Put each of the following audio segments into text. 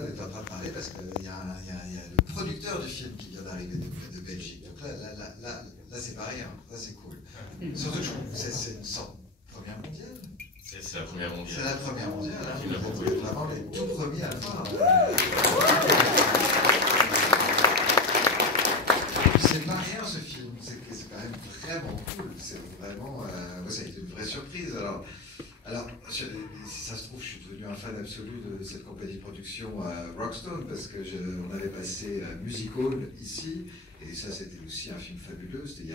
On est en train de parler parce qu'il y a le producteur du film qui vient d'arriver de Belgique. Donc là c'est pas rien, là c'est cool. Surtout que je trouve que c'est une sorte de première mondiale. C'est la première mondiale. C'est la première mondiale, hein. Il a Vous beaucoup. êtes vraiment les tout premiers à le faire. C'est pas rien ce film, c'est quand même vraiment cool. C'est vraiment, moi ça a été une vraie surprise. Alors, si ça se trouve, je suis devenu un fan absolu de cette compagnie de production Rockstone, parce que on avait passé Music Hall ici, et ça c'était aussi un film fabuleux. C'était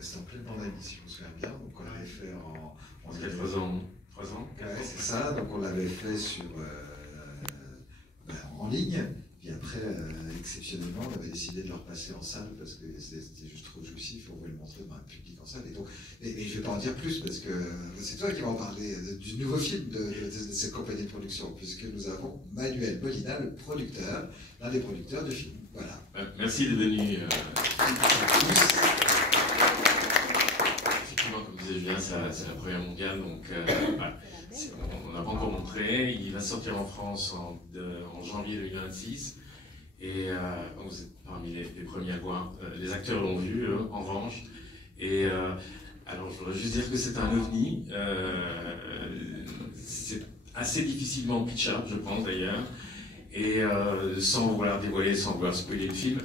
c'était en pleine pandémie, si je me souviens bien. Donc on l'avait fait en 3 ans. 3 ans. Ouais, c'est ça. Donc on l'avait fait en ligne. Puis après, exceptionnellement, on avait décidé de le repasser en salle parce que c'était juste trop jouissif. On voulait le montrer devant un public en salle. Et donc, je ne vais pas en dire plus parce que c'est toi qui vas en parler du nouveau film de cette compagnie de production, puisque nous avons Manuel Molina, le producteur, l'un des producteurs du film. Voilà. Merci d'être venu. Effectivement, comme disait Julien, c'est la première mondiale, donc on n'a pas encore montré. Il va sortir en France en janvier 2026. Et vous êtes parmi les premiers à le voir. Les acteurs l'ont vu, en revanche. Et alors, je voudrais juste dire que c'est un ovni. C'est assez difficilement pitchable, je pense d'ailleurs. Et sans vouloir dévoiler, sans vouloir spoiler le film,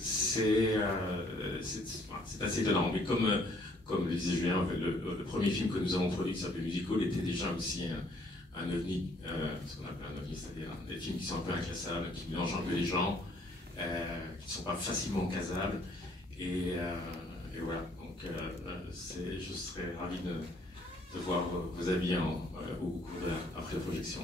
c'est assez étonnant. Mais comme le disait Julien, le premier film que nous avons produit, qui s'appelait Music Hall, était déjà aussi un ovni, ce qu'on appelle un ovni, c'est-à-dire des films qui sont un peu inclassables, qui mélangent un peu les genres, qui ne sont pas facilement casables. Et voilà, donc je serais ravi de voir vos avis après la projection.